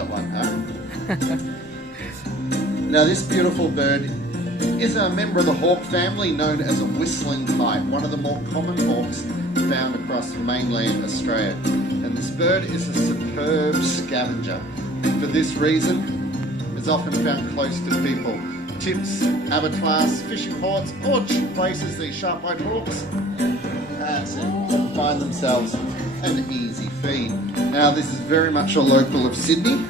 that one, huh? Now this beautiful bird is a member of the hawk family known as a whistling kite, one of the more common hawks found across mainland Australia. And this bird is a superb scavenger. And for this reason, it's often found close to people. Tips, abattoirs, fishing ports, or cheap places, these sharp-eyed hawks. That's it. Find themselves an easy feed. Now this is very much a local of Sydney.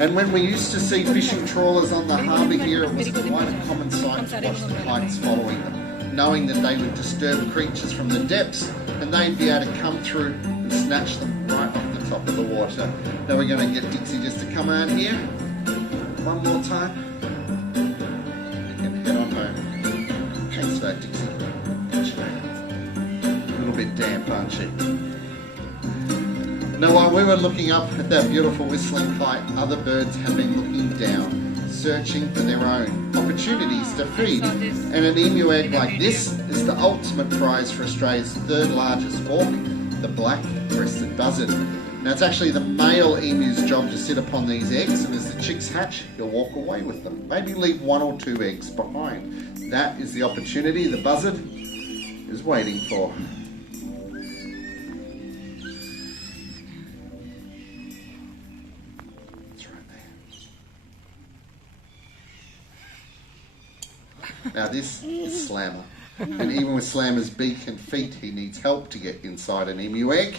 And when we used to see fishing trawlers on the harbour here, it was quite a common sight to watch the kites following them, knowing that they would disturb creatures from the depths and they'd be able to come through and snatch them right off the top of the water. Now we're going to get Dixie just to come out here one more time. We can head on home. Thanks for that, Dixie. A little bit damp, aren't she? Now, while we were looking up at that beautiful whistling kite, other birds have been looking down, searching for their own opportunities to feed. And an emu egg like this is the ultimate prize for Australia's third largest hawk, the black-breasted buzzard. Now, it's actually the male emu's job to sit upon these eggs, and as the chicks hatch, he'll walk away with them. Maybe leave 1 or 2 eggs behind. That is the opportunity the buzzard is waiting for. Now this is Slammer, and even with Slammer's beak and feet, he needs help to get inside an emu egg,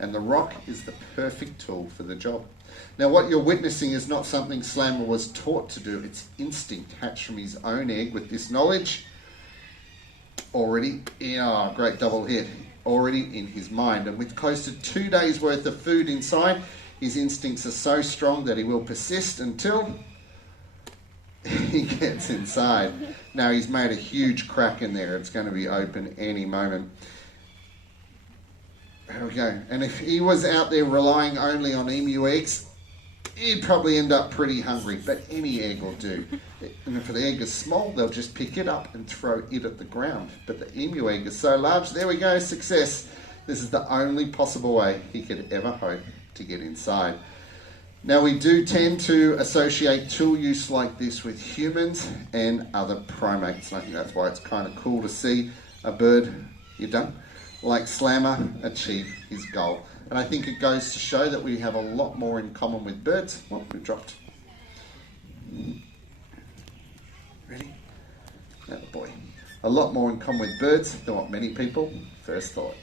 and the rock is the perfect tool for the job. Now what you're witnessing is not something Slammer was taught to do, it's instinct hatched from his own egg. With this knowledge already, great double hit, already in his mind, and with close to 2 days worth of food inside, his instincts are so strong that he will persist until he gets inside. Now he's made a huge crack in there. It's going to be open any moment. There we go. And if he was out there relying only on emu eggs, he'd probably end up pretty hungry. But any egg will do. And if the egg is small, they'll just pick it up and throw it at the ground. But the emu egg is so large. There we go. Success. This is the only possible way he could ever hope to get inside. Now we do tend to associate tool use like this with humans and other primates. And I think that's why it's kind of cool to see a bird, you're done, like Slammer achieve his goal. And I think it goes to show that we have a lot more in common with birds. Oh, we dropped. Ready? That boy. A lot more in common with birds than what many people first thought.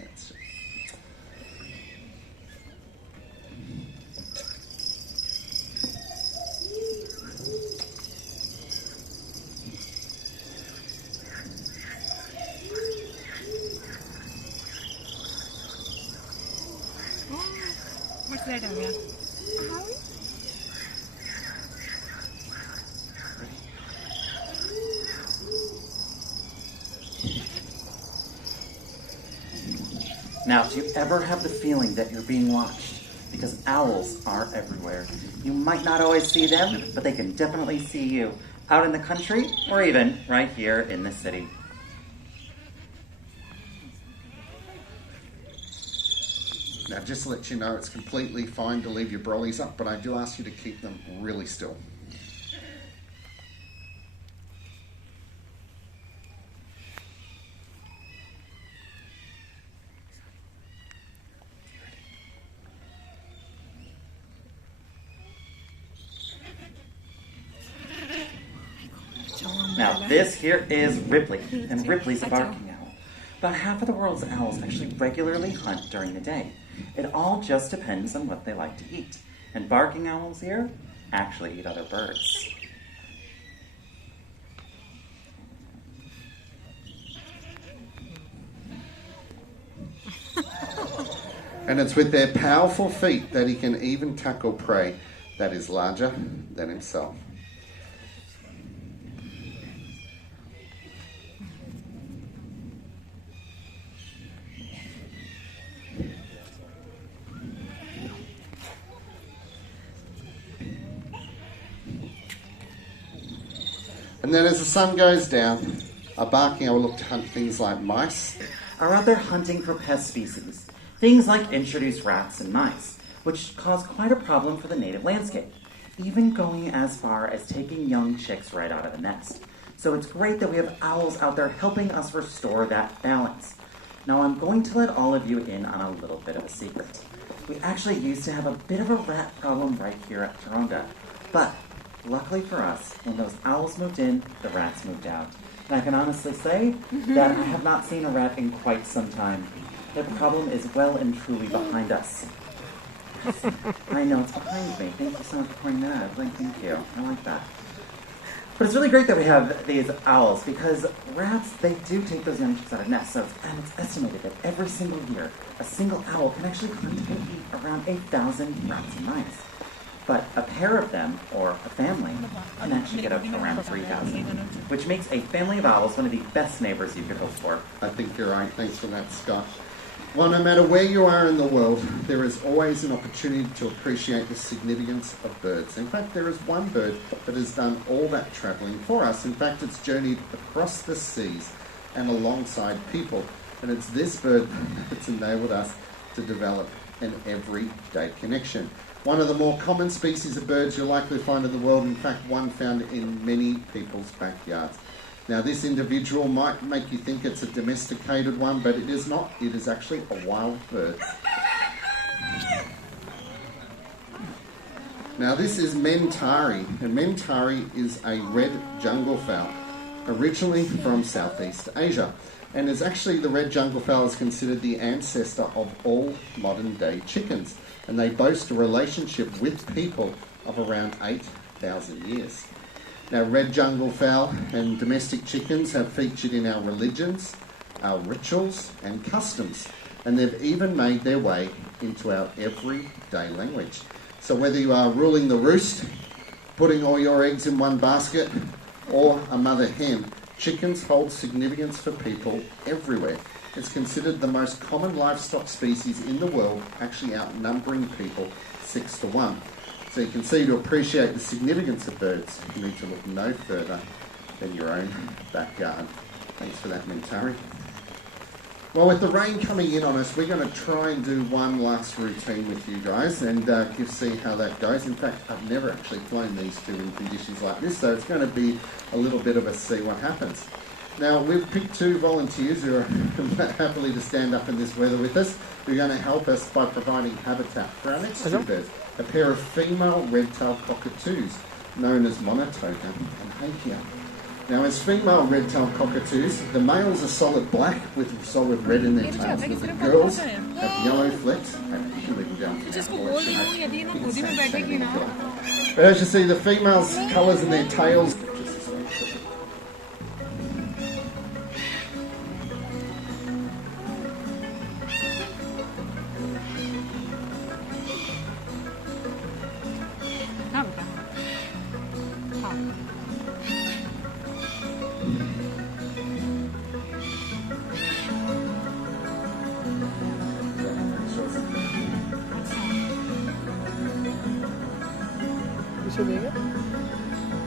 That's it. What's that area? Now, do you ever have the feeling that you're being watched? Because owls are everywhere. You might not always see them, but they can definitely see you out in the country or even right here in the city. Now, just to let you know, it's completely fine to leave your brollies up, but I do ask you to keep them really still. Now, this here is Ripley, and Ripley's a barking owl. About half of the world's owls actually regularly hunt during the day. It all just depends on what they like to eat. And barking owls here actually eat other birds. And it's with their powerful feet that he can even tackle prey that is larger than himself. And then as the sun goes down, a barking owl will look to hunt things like mice. Or other hunting for pest species. Things like introduced rats and mice. which cause quite a problem for the native landscape, even going as far as taking young chicks right out of the nest. So it's great that we have owls out there helping us restore that balance. Now I'm going to let all of you in on a little bit of a secret. We actually used to have a bit of a rat problem right here at Taronga, but luckily for us, when those owls moved in, the rats moved out. And I can honestly say that I have not seen a rat in quite some time. The problem is well and truly behind us. I know, it's behind me. Thank you so much for pointing that out. Thank you. I like that. But it's really great that we have these owls because rats, they do take those young chicks out of nests. And it's estimated that every single year, a single owl can actually hunt and eat around 8,000 rats and mice. But a pair of them, or a family, can actually get up to around 3,000, which makes a family of owls one of the best neighbors you could hope for. I think you're right. Thanks for that, Scott. Well, no matter where you are in the world, there is always an opportunity to appreciate the significance of birds. In fact, there is one bird that has done all that travelling for us. In fact, it's journeyed across the seas and alongside people. And it's this bird that's enabled us to develop an everyday connection. One of the more common species of birds you'll likely find in the world, in fact, one found in many people's backyards. Now, this individual might make you think it's a domesticated one, but it is not. It is actually a wild bird. Now, this is Mentari, and Mentari is a red jungle fowl, originally from Southeast Asia. And is actually, the red jungle fowl is considered the ancestor of all modern-day chickens. And they boast a relationship with people of around 8,000 years. Now, red jungle fowl and domestic chickens have featured in our religions, our rituals and customs, and they've even made their way into our everyday language. So whether you are ruling the roost, putting all your eggs in one basket, or a mother hen, chickens hold significance for people everywhere. It's considered the most common livestock species in the world, actually outnumbering people 6 to 1. So you can see, to appreciate the significance of birds, you need to look no further than your own backyard. Thanks for that, Mentari. Well, with the rain coming in on us, we're going to try and do one last routine with you guys and see how that goes. In fact, I've never actually flown these two in conditions like this, so it's going to be a little bit of a see what happens. Now, we've picked two volunteers who are happily to stand up in this weather with us, who are going to help us by providing habitat for our next two birds. A pair of female red-tailed cockatoos, known as Monotoka and Hakea. Now, as female red-tailed cockatoos, the males are solid black with solid red in their tails, but the girls have yellow flecks. But as you see, the females' colours in their tails.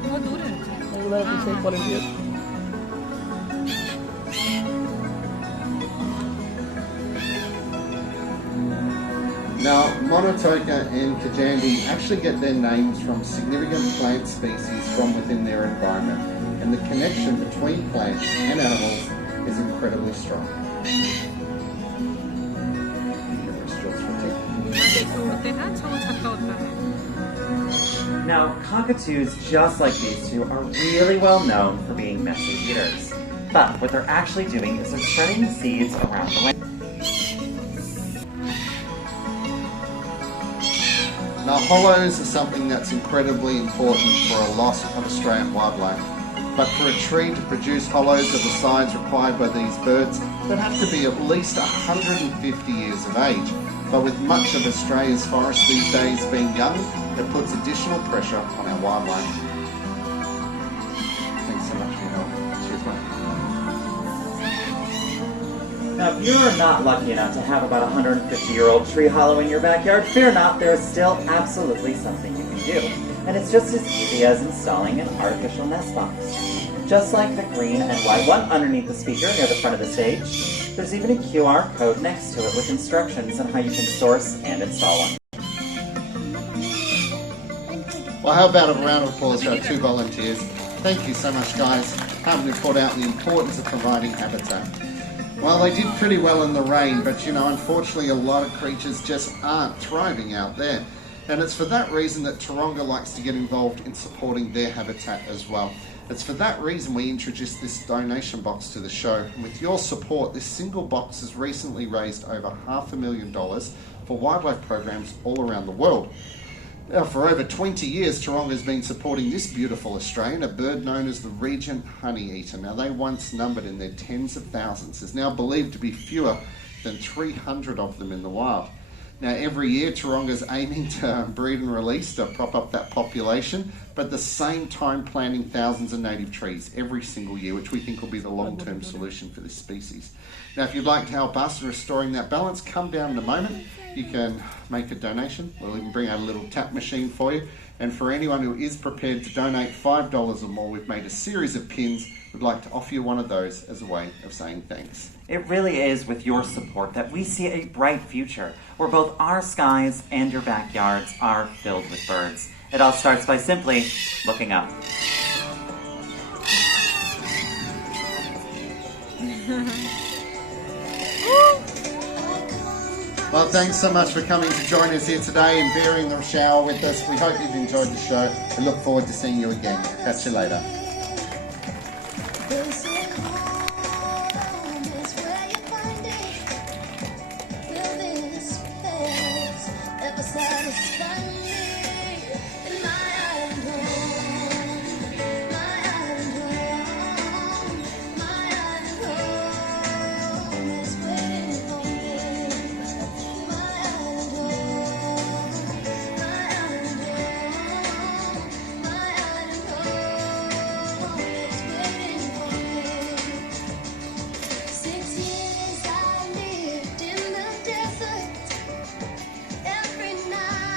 बहुत दूर है Now, Monotoka and Kajandi actually get their names from significant plant species from within their environment, and the connection between plants and animals is incredibly strong. Now, cockatoos just like these two are really well known for being messy eaters. But what they're actually doing is they're spreading seeds around the land. Now, hollows are something that's incredibly important for a lot of Australian wildlife. But for a tree to produce hollows of the size required by these birds, they'd have to be at least 150 years of age. But with much of Australia's forest these days being young, it puts additional pressure on our wildlife. Thanks so much for your help. Cheers, mate. Now, if you are not lucky enough to have about a 150-year-old tree hollow in your backyard, fear not, there is still absolutely something you can do. And it's just as easy as installing an artificial nest box. Just like the green and white one underneath the speaker near the front of the stage, there's even a QR code next to it with instructions on how you can source and install one. Well, how about a round of applause for our 2 volunteers? Thank you so much, guys, helping to put out the importance of providing habitat. Well, they did pretty well in the rain, but you know, unfortunately, a lot of creatures just aren't thriving out there. And it's for that reason that Taronga likes to get involved in supporting their habitat as well. It's for that reason we introduced this donation box to the show. And with your support, this single box has recently raised over $500,000 for wildlife programs all around the world. Now, for over 20 years, Taronga has been supporting this beautiful Australian, a bird known as the Regent Honeyeater. Now, they once numbered in their tens of thousands. There's now believed to be fewer than 300 of them in the wild. Now, every year, Taronga's aiming to breed and release to prop up that population, but at the same time planting thousands of native trees every single year, which we think will be the long-term solution for this species. Now, if you'd like to help us in restoring that balance, come down in a moment. You can make a donation. We'll even bring out a little tap machine for you. And for anyone who is prepared to donate $5 or more, we've made a series of pins. We'd like to offer you one of those as a way of saying thanks. It really is with your support that we see a bright future where both our skies and your backyards are filled with birds. It all starts by simply looking up. Well, thanks so much for coming to join us here today and bearing the shower with us. We hope you've enjoyed the show. We look forward to seeing you again. Catch you later. They say home is where you find it. Well, this place ever satisfied.